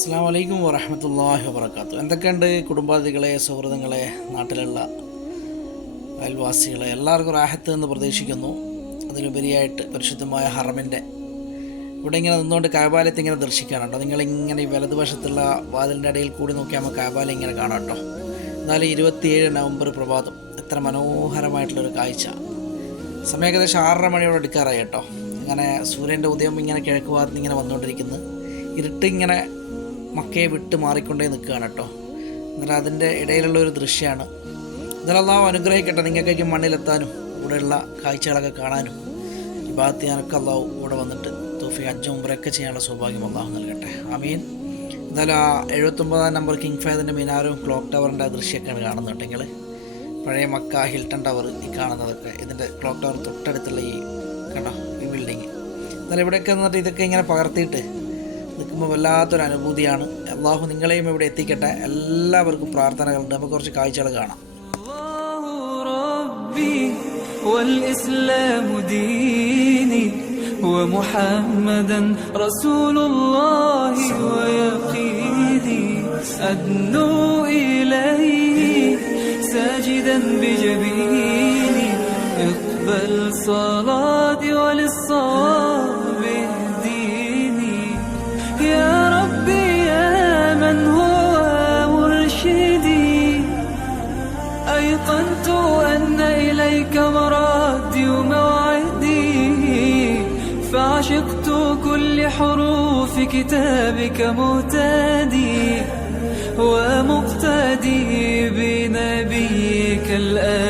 അസ്സാം വലൈക്കും വറഹമത്തല്ലാഹി വാത്തു എന്തൊക്കെയുണ്ട് കുടുംബാദികളെ സുഹൃത്തുക്കളെ നാട്ടിലുള്ള അയൽവാസികളെ? എല്ലാവർക്കും റാഹത്ത് എന്ന് പ്രതീക്ഷിക്കുന്നു. അതിലുപരിയായിട്ട് പരിശുദ്ധമായ ഹറമിന്റെ ഇവിടെ ഇങ്ങനെ നിന്നുകൊണ്ട് കാബാലയത്തെ ഇങ്ങനെ ദർശിക്കാനുണ്ടോ നിങ്ങളിങ്ങനെ ഈ വലതുവശത്തുള്ള വാതിലിന്റെ ഇടയിൽ കൂടി നോക്കിയാൽ നമുക്ക് കായബാലം ഇങ്ങനെ കാണാം കേട്ടോ. എന്നാലും ഇരുപത്തിയേഴ് നവംബർ പ്രഭാതം. എത്ര മനോഹരമായിട്ടുള്ളൊരു കാഴ്ച. സമയം ഏകദേശം ആറര മണിയോടെ എടുക്കാറായി കേട്ടോ. അങ്ങനെ സൂര്യന്റെ ഉദയം ഇങ്ങനെ കിഴക്ക് ഭാഗത്ത് ഇങ്ങനെ വന്നുകൊണ്ടിരിക്കുന്നു. ഇരുട്ട് ഇങ്ങനെ മക്കയെ വിട്ട് മാറിക്കൊണ്ടേ നിൽക്കുകയാണ് കേട്ടോ. എന്നാൽ അതിന്റെ ഇടയിലുള്ള ഒരു ദൃശ്യമാണ്. ഇതിലെല്ലാം അനുഗ്രഹിക്കട്ടെ നിങ്ങൾക്കേക്കും മണ്ണിലെത്താനും ഇവിടെയുള്ള കാഴ്ചകളൊക്കെ കാണാനും. ഭാഗത്ത് ഞാനൊക്കെ അള്ളാഹു ഇവിടെ വന്നിട്ട് തോഫി ഉംറയൊക്കെ ചെയ്യാനുള്ള സൗഭാഗ്യം അള്ളാഹു നൽകട്ടെ. ആമീൻ. എന്തായാലും ആ എഴുപത്തൊമ്പതാം നമ്പർ കിങ് ഫൈദിന്റെ മിനാറും ക്ലോക്ക് ടവറിന്റെ ദൃശ്യമൊക്കെയാണ് കാണുന്നുണ്ടെങ്കിൽ പഴയ മക്ക ഹിൽട്ടൺ ടവർ ഈ കാണുന്നതൊക്കെ ഇതിന്റെ ക്ലോക്ക് ടവർ തൊട്ടടുത്തുള്ള ഈ കണ്ടോ ഈ ബിൽഡിങ് എന്നാലും ഇവിടെയൊക്കെ വന്നിട്ട് ഇതൊക്കെ ഇങ്ങനെ പകർത്തിയിട്ട് നിൽക്കുമ്പോൾ വല്ലാത്തൊരു അനുഭൂതിയാണ് അള്ളാഹു നിങ്ങളെയും ഇവിടെ എത്തിക്കട്ടെ എല്ലാവർക്കും പ്രാർത്ഥനകളുണ്ട് നമുക്ക് കുറച്ച് കാഴ്ചകൾ കാണാം الله ربي والإسلام ديني ومحمدا رسول الله ويقيني أدنو إليه ساجدا بجبيني اقبل صلاتي وللصواب مرادي وموعدي فعشقت كل حروف كتابك مهتدي ومقتدي بنبيك الآمين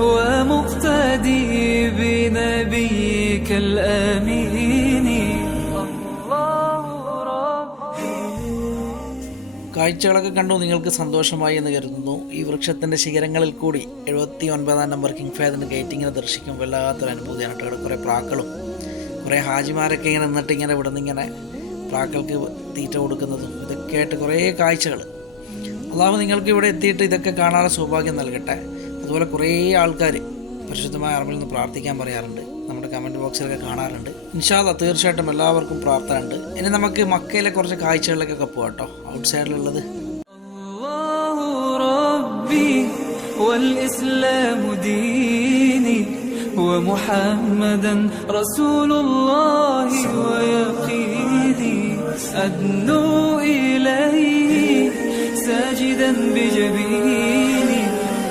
ومقتدي بنبيك الآمين الله ربي കാഴ്ചകളൊക്കെ കണ്ടു നിങ്ങൾക്ക് സന്തോഷമായി എന്ന് കരുതുന്നു ഈ വൃക്ഷത്തിൻ്റെ ശിഖരങ്ങളിൽ കൂടി എഴുപത്തി ഒൻപതാം നമ്പർ കിങ് ഫാദിൻ്റെ ഗേറ്റിങ്ങിനെ ദർശിക്കും വല്ലാത്തൊരു അനുഭൂതിയാണ് കേട്ടോ ഇവിടെ കുറേ പ്രാക്കളും കുറേ ഹാജിമാരൊക്കെ ഇങ്ങനെ നിന്നിട്ട് ഇങ്ങനെ ഇവിടെ നിന്ന് ഇങ്ങനെ പ്രാക്കൾക്ക് തീറ്റ കൊടുക്കുന്നതും ഇതൊക്കെ ആയിട്ട് കുറേ കാഴ്ചകൾ അള്ളാഹു നിങ്ങൾക്ക് ഇവിടെ എത്തിയിട്ട് ഇതൊക്കെ കാണാനുള്ള സൗഭാഗ്യം നൽകട്ടെ അതുപോലെ കുറേ ആൾക്കാർ പരിശുദ്ധമായ അറമിൽ നിന്ന് പ്രാർത്ഥിക്കാൻ പറയാറുണ്ട് നമ്മുടെ കമൻറ്റ് ബോക്സിലൊക്കെ കാണാറുണ്ട് ഇൻഷാല്ല തീർച്ചയായിട്ടും എല്ലാവർക്കും പ്രാർത്ഥന ഉണ്ട് ഇനി നമുക്ക് മക്കയിലെ കുറച്ച് കാഴ്ചകളിലേക്കൊക്കെ പോകാം കേട്ടോ ഔട്ട് സൈഡിലുള്ളത് الله ربي والإسلام ديني ومحمدا رسول الله ويقيني أدنو إليه ساجدا بجبيني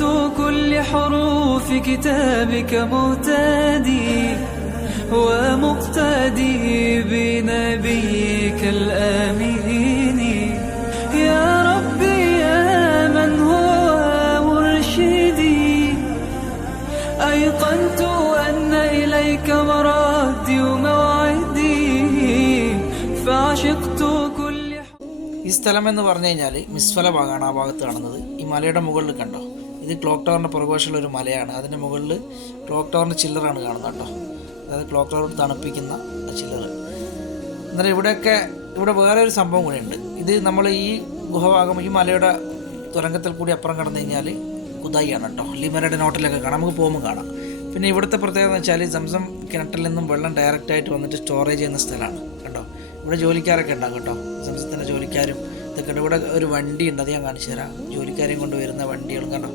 فعشقت كل حروف كتابك مهتدي ومقتدي بنبيك الآمين يا ربي يا من هو مرشدي أيقنت أن إليك مرادي وموعدي فعشقت كل ഈ സ്ഥലം എന്ന് പറഞ്ഞു കഴിഞ്ഞാൽ മിസ്ഫല ഭാഗമാണ് ആ ഭാഗത്ത് കാണുന്നത് ഈ മലയുടെ മുകളിൽ കണ്ടോ ഇത് ക്ലോക്ക് ടവറിന്റെ പുറകുവശമുള്ള ഒരു മലയാണ്. അതിന്റെ മുകളിൽ ക്ലോക്ക് ടവറിന്റെ ചില്ലറാണ് കാണുന്നത് കേട്ടോ. അതായത് ക്ലോക്ക് ടവർ തണുപ്പിക്കുന്ന ചില്ലർ എന്നാൽ ഇവിടെയൊക്കെ ഇവിടെ വേറെ ഒരു സംഭവം കൂടിയുണ്ട് ഇത് നമ്മൾ ഈ ഗുഹഭാഗം ഈ മലയുടെ തുരങ്കത്തിൽ കൂടി അപ്പുറം കടന്നു കഴിഞ്ഞാൽ കുതായിയാണ് കേട്ടോ. ലിമരയുടെ നോട്ടിലൊക്കെ കാണാം. നമുക്ക് പോകുമ്പോൾ കാണാം. പിന്നെ ഇവിടുത്തെ പ്രത്യേകത എന്ന് വെച്ചാൽ സംസം കിണറ്റിൽ നിന്നും വെള്ളം ഡയറക്റ്റ് ആയിട്ട് വന്നിട്ട് സ്റ്റോറേജ് ചെയ്യുന്ന സ്ഥലമാണ് കേട്ടോ ഇവിടെ ജോലിക്കാരൊക്കെ ഉണ്ടാകും കേട്ടോ. സംസത്തിന്റെ ജോലിക്കാരും ഇതൊക്കെ ഇവിടെ ഒരു വണ്ടി ഉണ്ട് അത് ഞാൻ കാണിച്ചു തരാം. ജോലിക്കാരെയും കൊണ്ട് വരുന്ന വണ്ടികളും കണ്ടോ.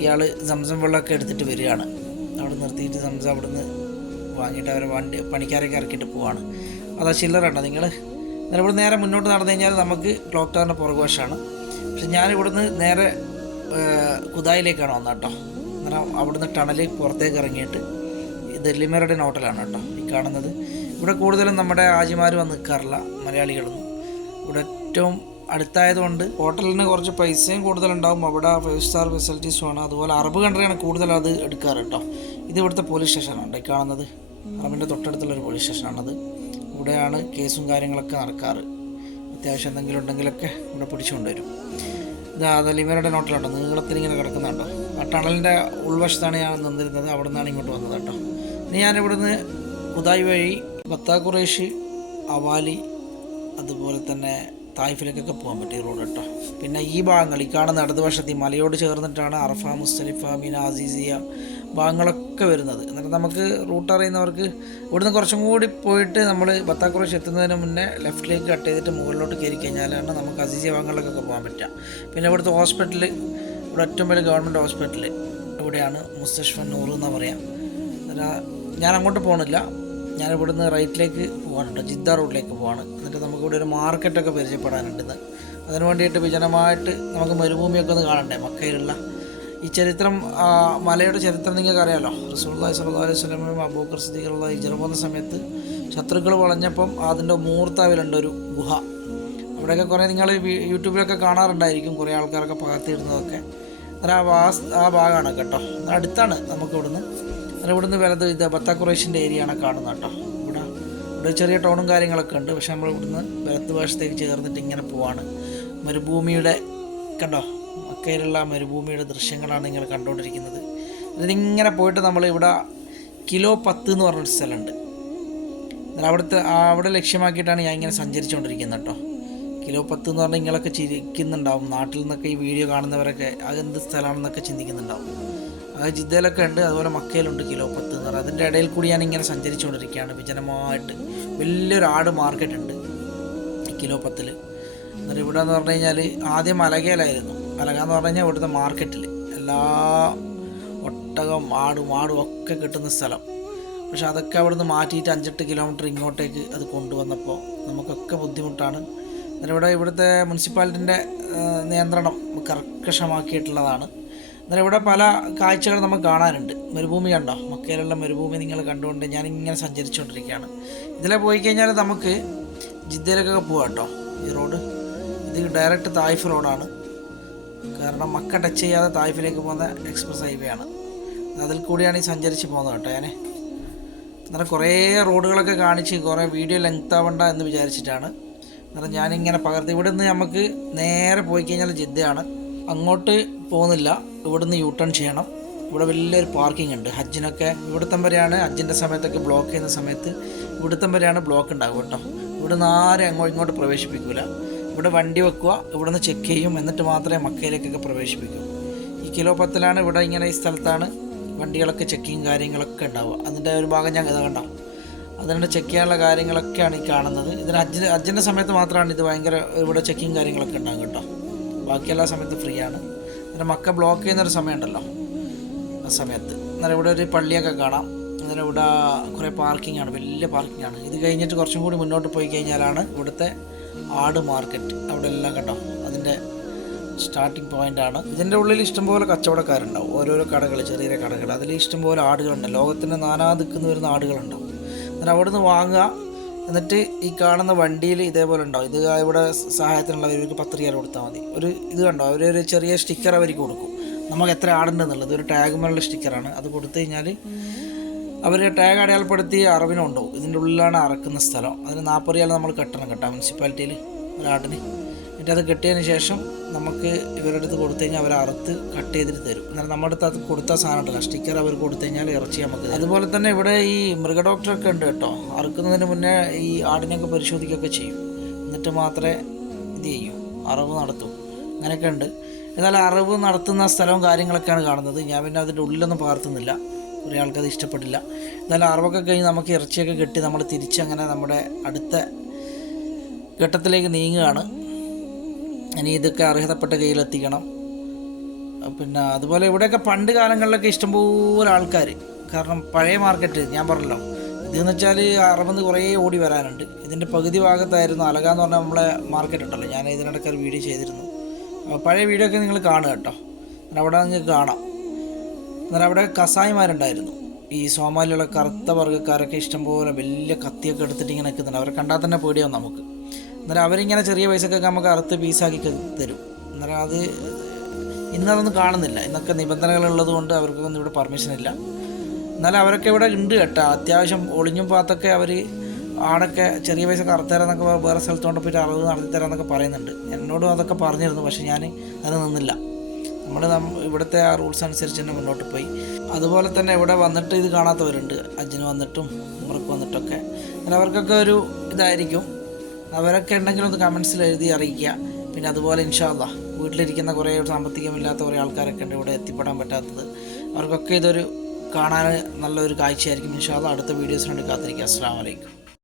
ഇയാൾ സംസം വെള്ളമൊക്കെ എടുത്തിട്ട് വരികയാണ്. അവിടെ നിർത്തിയിട്ട് സംസം അവിടുന്ന് വാങ്ങിയിട്ട് അവരെ വണ്ടി പണിക്കാരൊക്കെ ഇറക്കിയിട്ട് പോവാണ്. അതാ ചില്ലറാണ് നിങ്ങൾ എന്നാൽ ഇവിടെ നേരെ മുന്നോട്ട് നടന്നു കഴിഞ്ഞാൽ നമുക്ക് ക്ലോക്ക് ടവറിന്റെ പുറകുവശമാണ് പക്ഷെ ഞാൻ ഇവിടുന്ന് നേരെ കുതായിലേക്കാണ് വന്നത് കേട്ടോ. അന്നേരം അവിടുന്ന് ടണൽ പുറത്തേക്ക് ഇറങ്ങിയിട്ട് ഇത് ലിമറുടെ ഹോട്ടലാണ് കേട്ടോ ഈ കാണുന്നത്. ഇവിടെ കൂടുതലും നമ്മുടെ ആജിമാർ വന്ന് നിൽക്കാറില്ല മലയാളികളൊന്നും. ഇവിടെ ഏറ്റവും അടുത്തായതുകൊണ്ട് ഹോട്ടലിന് കുറച്ച് പൈസയും കൂടുതലുണ്ടാവും. അവിടെ ഫൈവ് സ്റ്റാർ ഫെസിലിറ്റീസും ആണ്. അതുപോലെ അറബ് കൺട്രിയാണ് കൂടുതൽ അത് എടുക്കാറ് കേട്ടോ. ഇത് ഇവിടുത്തെ പോലീസ് സ്റ്റേഷനാണ് ഈ കാണുന്നത്. അറബിന്റെ തൊട്ടടുത്തുള്ള ഒരു പോലീസ് സ്റ്റേഷനാണത് ഇവിടെയാണ് കേസും കാര്യങ്ങളൊക്കെ നടക്കാറ്. അത്യാവശ്യം എന്തെങ്കിലും ഉണ്ടെങ്കിലൊക്കെ ഇവിടെ പിടിച്ചുകൊണ്ടുവരും ഇത് അതലിമരുടെ നോട്ടിലുണ്ടോ നീളത്തിൽ ഇങ്ങനെ കിടക്കുന്നുണ്ടോ? ആ ടണലിന്റെ ഉൾവശത്താണ് ഞാൻ നിന്നിരുന്നത്. അവിടെ നിന്നാണ് ഇങ്ങോട്ട് വന്നത് കേട്ടോ. ഇനി ഞാൻ ഉദായ് ഉദായി ബത്താ ബത്താഖുറേഷ് അവാലി അതുപോലെ തന്നെ തായ്ഫിലേക്കൊക്കെ പോകാൻ പറ്റിയ റോഡ് കേട്ടോ പിന്നെ ഈ ഭാഗങ്ങൾ ഈ കാണുന്ന ഇടതുവശത്ത് ഈ മലയോട് ചേർന്നിട്ടാണ് അറഫ മുസ്തലിഫ മീന അസീസിയ ഭാഗങ്ങളൊക്കെ വരുന്നത്. എന്നിട്ട് നമുക്ക് റൂട്ട് അറിയുന്നവർക്ക് ഇവിടുന്ന് കുറച്ചും കൂടി പോയിട്ട് നമ്മൾ ബത്താക്കുറേഷ് എത്തുന്നതിന് മുന്നേ ലെഫ്റ്റിലേക്ക് കട്ട് ചെയ്തിട്ട് മുകളിലോട്ട് കയറി കഴിഞ്ഞാലാണ് നമുക്ക് അസീസിയ ഭാഗങ്ങളിലേക്കൊക്കെ പോകാൻ പറ്റുക. പിന്നെ ഇവിടുത്തെ ഹോസ്പിറ്റൽ ഇവിടെ ഏറ്റവും വലിയ ഗവൺമെന്റ് ഹോസ്പിറ്റൽ ഇവിടെയാണ് മുസ്തഷ്ഫ നൂറ് എന്ന് പറയാം. ഞാൻ അങ്ങോട്ട് പോകണില്ല ഞാൻ ഇവിടുന്ന് റൈറ്റിലേക്ക് പോകാനുണ്ട്. ജിദ്ദ റോഡിലേക്ക് പോവാണ്. എന്നിട്ട് നമുക്ക് ഇവിടെ ഒരു മാർക്കറ്റൊക്കെ പരിചയപ്പെടാനുണ്ടെന്ന് അതിന് വേണ്ടിയിട്ട് വിജനമായിട്ട് നമുക്ക് മരുഭൂമിയൊക്കെ ഒന്ന് കാണണ്ടേ? മക്കയിലുള്ള ഈ ചരിത്രം മലയുടെ ചരിത്രം നിങ്ങൾക്ക് അറിയാലോ? റസൂള്ളി സല്ലാ അലൈഹി സ്വലമയും അബൂക്കർ സിദ്ദീഖുള്ള ഈ പോകുന്ന സമയത്ത് ശത്രുക്കൾ വളഞ്ഞപ്പം അതിന്റെ മൂർത്താവിലുണ്ട് ഒരു ഗുഹ. അവിടെയൊക്കെ കുറേ നിങ്ങൾ യൂട്യൂബിലൊക്കെ കാണാറുണ്ടായിരിക്കും കുറേ ആൾക്കാരൊക്കെ പകർത്തിയിടുന്നതൊക്കെ. അന്നേരം ആ ആ ഭാഗമാണ് കേട്ടോ. അടുത്താണ് നമുക്ക് ഇവിടുന്ന് അന്നേരം ഇവിടുന്ന് വലത് ഇത് ബത്താക്കുറേഷിന്റെ ഏരിയ ആണ് കാണുന്നത് കേട്ടോ. ഇവിടെ ഇവിടെ ചെറിയ ടൗണും കാര്യങ്ങളൊക്കെ ഉണ്ട്. പക്ഷേ നമ്മൾ ഇവിടുന്ന് വലത്ത് വശത്തേക്ക് ചേർന്നിട്ട് ഇങ്ങനെ പോവാണ്. മരുഭൂമിയുടെ കണ്ടോ? മക്കയിലുള്ള മരുഭൂമിയുടെ ദൃശ്യങ്ങളാണ് നിങ്ങൾ കണ്ടുകൊണ്ടിരിക്കുന്നത്. ഇതിങ്ങനെ പോയിട്ട് നമ്മൾ ഇവിടെ കിലോ പത്ത് എന്ന് പറഞ്ഞൊരു സ്ഥലമുണ്ട്. അവിടുത്തെ അവിടെ ലക്ഷ്യമാക്കിയിട്ടാണ് ഞാൻ ഇങ്ങനെ സഞ്ചരിച്ചുകൊണ്ടിരിക്കുന്നത് കേട്ടോ. കിലോ പത്ത് എന്ന് പറഞ്ഞാൽ നിങ്ങളൊക്കെ ചിരിക്കുന്നുണ്ടാവും. നാട്ടിൽ നിന്നൊക്കെ ഈ വീഡിയോ കാണുന്നവരൊക്കെ അതെന്ത് സ്ഥലമാണെന്നൊക്കെ ചിന്തിക്കുന്നുണ്ടാവും. ജിദ്ദയിലൊക്കെ ഉണ്ട്. അതുപോലെ മക്കയിലുണ്ട് കിലോ പത്ത് എന്ന് പറയുന്നത് അതിന്റെ ഇടയിൽ കൂടി ഞാൻ ഇങ്ങനെ സഞ്ചരിച്ചുകൊണ്ടിരിക്കുകയാണ് വിജനമായിട്ട് വലിയൊരു ആട് മാർക്കറ്റ് ഉണ്ട് കിലോ പത്തിൽ എന്നിട്ട് ഇവിടെ എന്ന് പറഞ്ഞു കഴിഞ്ഞാൽ ആദ്യം അലകയിലായിരുന്നു അലക എന്ന് പറഞ്ഞു കഴിഞ്ഞാൽ ഇവിടുത്തെ മാർക്കറ്റിൽ എല്ലാ ഒട്ടകം ആടും ആടും ഒക്കെ കിട്ടുന്ന സ്ഥലം. പക്ഷെ അതൊക്കെ അവിടുന്ന് മാറ്റിയിട്ട് അഞ്ചെട്ട് കിലോമീറ്റർ ഇങ്ങോട്ടേക്ക് അത് കൊണ്ടുവന്നപ്പോൾ നമുക്കൊക്കെ ബുദ്ധിമുട്ടാണ്. എന്നിട്ട് ഇവിടെ ഇവിടുത്തെ മുനിസിപ്പാലിറ്റിന്റെ നിയന്ത്രണം കർക്കശമാക്കിയിട്ടുള്ളതാണ്. അന്നേരം ഇവിടെ പല കാഴ്ചകൾ നമുക്ക് കാണാനുണ്ട്. മരുഭൂമി കണ്ടോ? മക്കയിലുള്ള മരുഭൂമി നിങ്ങൾ കണ്ടുകൊണ്ട് ഇങ്ങനെ സഞ്ചരിച്ചുകൊണ്ടിരിക്കുകയാണ്. ഇതിലെ പോയി കഴിഞ്ഞാൽ നമുക്ക് ജിദ്ദയിലേക്കൊക്കെ പോകാം കേട്ടോ ഈ റോഡ്. ഇത് ഡയറക്റ്റ് തായ്ഫ് റോഡാണ്. കാരണം മക്ക ടച്ച് ചെയ്യാതെ തായ്ഫിലേക്ക് പോകുന്ന എക്സ്പ്രസ് ഹൈവേ ആണ്. അതിൽ കൂടിയാണ് ഈ സഞ്ചരിച്ച് പോകുന്നത് കേട്ടോ ഞാൻ അന്നേരം കുറേ റോഡുകളൊക്കെ കാണിച്ച് കുറേ വീഡിയോ ലെങ്ത് ആവണ്ട എന്ന് വിചാരിച്ചിട്ടാണ്. അന്നേരം ഞാനിങ്ങനെ പകർത്തി. ഇവിടെ നിന്ന് നമുക്ക് നേരെ പോയി കഴിഞ്ഞാൽ ജിദ്ദയാണ്. അങ്ങോട്ട് പോകുന്നില്ല. ഇവിടുന്ന് യൂ ടേൺ ചെയ്യണം. ഇവിടെ വലിയൊരു പാർക്കിംഗ് ഉണ്ട്. ഹജ്ജിനൊക്കെ ഇവിടുത്തം വരെയാണ് ഹജ്ജിന്റെ സമയത്തൊക്കെ ബ്ലോക്ക് ചെയ്യുന്ന സമയത്ത് ഇവിടുത്തം വരെയാണ് ബ്ലോക്ക് ഉണ്ടാകും കേട്ടോ. ഇവിടുന്ന് ആരും അങ്ങോട്ട് ഇങ്ങോട്ട് പ്രവേശിപ്പിക്കില്ല ഇവിടെ വണ്ടി വെക്കുക ഇവിടുന്ന് ചെക്ക് ചെയ്യും. എന്നിട്ട് മാത്രമേ മക്കയിലേക്കൊക്കെ പ്രവേശിപ്പിക്കൂ. ഈ കിലോ പത്തിലാണ് ഇവിടെ ഇങ്ങനെ ഈ സ്ഥലത്താണ് വണ്ടികളൊക്കെ ചെക്കിങ് കാര്യങ്ങളൊക്കെ ഉണ്ടാവുക. അതിന്റെ ഒരു ഭാഗം ഞാൻ ഇത് കണ്ടോ? അതിനുണ്ട് ചെക്ക് ചെയ്യാനുള്ള കാര്യങ്ങളൊക്കെയാണ് ഈ കാണുന്നത്. ഇതിന് അജ്ജിന് അജ്ജിന്റെ സമയത്ത് മാത്രമാണ് ഇത് ഭയങ്കര ഇവിടെ ചെക്കിങ് കാര്യങ്ങളൊക്കെ ഉണ്ടാകും കേട്ടോ. ബാക്കി എല്ലാ സമയത്തും ഫ്രീ ആണ് പിന്നെ മക്ക ബ്ലോക്ക് ചെയ്യുന്നൊരു സമയമുണ്ടല്ലോ. ആ സമയത്ത്. അന്നേരം ഇവിടെ ഒരു പള്ളിയൊക്കെ കാണാം. അന്നേരം ഇവിടെ കുറേ പാർക്കിംഗ് ആണ്. വലിയ പാർക്കിംഗ് ആണ്. ഇത് കഴിഞ്ഞിട്ട് കുറച്ചും കൂടി മുന്നോട്ട് പോയി കഴിഞ്ഞാലാണ് ഇവിടുത്തെ ആട് മാർക്കറ്റ് അവിടെ എല്ലാം കണ്ടോ? അതിന്റെ സ്റ്റാർട്ടിംഗ് പോയിന്റ് ആണ്. ഇതിന്റെ ഉള്ളിൽ ഇഷ്ടംപോലെ കച്ചവടക്കാരുണ്ടാവും. ഓരോരോ കടകൾ ചെറിയ ചെറിയ കടകൾ അതിൽ ഇഷ്ടംപോലെ ആടുകളുണ്ട്. ലോകത്തിന്റെ നാനാ ദിക്കുന്ന് വരുന്ന ആടുകളുണ്ടാവും. അന്നേരം അവിടുന്ന് വാങ്ങുക. എന്നിട്ട് ഈ കാണുന്ന വണ്ടിയിൽ ഇതേപോലെ ഉണ്ടാവും. ഇത് ഇവിടെ സഹായത്തിനുള്ളവർ ഒരു പത്ത് റിയാൽ കൊടുത്താൽ മതി. ഒരു ഇത് കണ്ടോ? അവരൊരു ചെറിയ സ്റ്റിക്കർ അവർക്ക് കൊടുക്കും. നമുക്ക് എത്ര ആടുണ്ടെന്നുള്ളത് ഒരു ടാഗ് മേലുള്ള സ്റ്റിക്കറാണ് അത് കൊടുത്തു കഴിഞ്ഞാൽ അവർ ടാഗ് അടയാളപ്പെടുത്തി അറിവിനുണ്ടോ. ഇതിന്റെ ഉള്ളിലാണ് അറക്കുന്ന സ്ഥലം. അതിന് നാൽപ്പത് റിയാൽ നമ്മൾ കെട്ടണം കേട്ടോ മുനിസിപ്പാലിറ്റിയിൽ ഒരാടിന് അത് കെട്ടിയതിന് ശേഷം നമുക്ക് ഇവരുടെ അടുത്ത് കൊടുത്തു കഴിഞ്ഞാൽ അവർ അറുത്ത് കട്ട് ചെയ്തിട്ട് തരും. എന്നാലും നമ്മുടെ അടുത്ത് അത് കൊടുത്ത സാധനം ഉണ്ടല്ലോ സ്റ്റിക്കർ അവർ കൊടുത്തു കഴിഞ്ഞാൽ ഇറച്ചി നമുക്ക് അതുപോലെ തന്നെ ഇവിടെ ഈ മൃഗ ഡോക്ടറൊക്കെ ഉണ്ട് കേട്ടോ. അറുക്കുന്നതിന് മുന്നേ ഈ ആടിനെയൊക്കെ പരിശോധിക്കുകയൊക്കെ ചെയ്യും. എന്നിട്ട് മാത്രമേ ഇത് ചെയ്യൂ. അറവ് നടത്തും. അങ്ങനെയൊക്കെ ഉണ്ട്. എന്നാൽ അറിവ് നടത്തുന്ന സ്ഥലവും കാര്യങ്ങളൊക്കെയാണ് കാണുന്നത്. ഞാൻ പിന്നെ അതിന്റെ ഉള്ളിലൊന്നും പകർത്തുന്നില്ല. കുറേ ആൾക്കത് ഇഷ്ടപ്പെട്ടില്ല എന്നാലും അറിവൊക്കെ കഴിഞ്ഞ് നമുക്ക് ഇറച്ചിയൊക്കെ കെട്ടി നമ്മൾ തിരിച്ചങ്ങനെ നമ്മുടെ അടുത്ത ഘട്ടത്തിലേക്ക് നീങ്ങുകയാണ്. ഇനി ഇതൊക്കെ അർഹതപ്പെട്ട കയ്യിലെത്തിക്കണം. പിന്നെ അതുപോലെ ഇവിടെയൊക്കെ പണ്ട് കാലങ്ങളിലൊക്കെ ഇഷ്ടംപോലെ ആൾക്കാർ കാരണം പഴയ മാർക്കറ്റ് ഞാൻ പറഞ്ഞല്ലോ. ഇതെന്ന് വെച്ചാൽ അറുപത് കുറേ ഓടി വരാനുണ്ട്. ഇതിന്റെ പകുതി ഭാഗത്തായിരുന്നു അലക എന്ന് പറഞ്ഞാൽ നമ്മളെ മാർക്കറ്റ് ഉണ്ടല്ലോ. ഞാൻ ഇതിനിടയ്ക്ക് വീഡിയോ ചെയ്തിരുന്നു. അപ്പോൾ പഴയ വീഡിയോ ഒക്കെ നിങ്ങൾ കാണുക കേട്ടോ. അവിടെ നിങ്ങൾക്ക് കാണാം. എന്നാൽ അവിടെ കസായിമാരുണ്ടായിരുന്നു. ഈ സോമാലിയുള്ള കറുത്ത വർഗക്കാരൊക്കെ ഇഷ്ടംപോലെ വലിയ കത്തിയൊക്കെ എടുത്തിട്ട് ഇങ്ങനെ നിൽക്കുന്നുണ്ട്. അവരെ കണ്ടാൽ തന്നെ പേടിയാവും നമുക്ക്. അന്നേരം അവരിങ്ങനെ ചെറിയ പൈസക്കൊക്കെ നമുക്ക് അറുത്ത് പീസാക്കി തരും. അന്നേരം അത് ഇന്നതൊന്നും കാണുന്നില്ല. ഇന്നൊക്കെ നിബന്ധനകളുള്ളത് കൊണ്ട് അവർക്കൊന്നും ഇവിടെ പെർമിഷൻ ഇല്ല. എന്നാലും അവരൊക്കെ ഇവിടെ ഉണ്ട് കേട്ടോ. അത്യാവശ്യം ഒളിഞ്ഞും പാത്തൊക്കെ അവർ ആടൊക്കെ ചെറിയ പൈസ കറുത്തരാന്നൊക്കെ വേറെ സ്ഥലത്ത് കൊണ്ട് പോയിട്ട് അളവ് നടത്തി തരാമെന്നൊക്കെ പറയുന്നുണ്ട്. എന്നോടും അതൊക്കെ പറഞ്ഞിരുന്നു. പക്ഷേ ഞാൻ അത് നിന്നില്ല. നമ്മൾ ഇവിടുത്തെ ആ റൂൾസ് അനുസരിച്ച് തന്നെ മുന്നോട്ട് പോയി. അതുപോലെ തന്നെ ഇവിടെ വന്നിട്ട് ഇത് കാണാത്തവരുണ്ട്. അജിന് വന്നിട്ടും ഉമ്മർക്ക് വന്നിട്ടൊക്കെ. അങ്ങനെ അവർക്കൊക്കെ ഒരു ഇതായിരിക്കും. അവരൊക്കെ ഉണ്ടെങ്കിൽ ഒന്ന് കമൻസിൽ എഴുതി അറിയിക്കുക. പിന്നെ അതുപോലെ ഇൻഷാല്ല വീട്ടിലിരിക്കുന്ന കുറേ സാമ്പത്തികമില്ലാത്ത കുറേ ആൾക്കാരൊക്കെ ഉണ്ട് ഇവിടെ എത്തിപ്പെടാൻ പറ്റാത്തത്. അവർക്കൊക്കെ ഇതൊരു കാണാൻ നല്ലൊരു കാഴ്ചയായിരിക്കും. ഇൻഷാല്ല അടുത്ത വീഡിയോസിനുണ്ട് കാത്തിരിക്കുക. അസ്സാം വലൈക്കും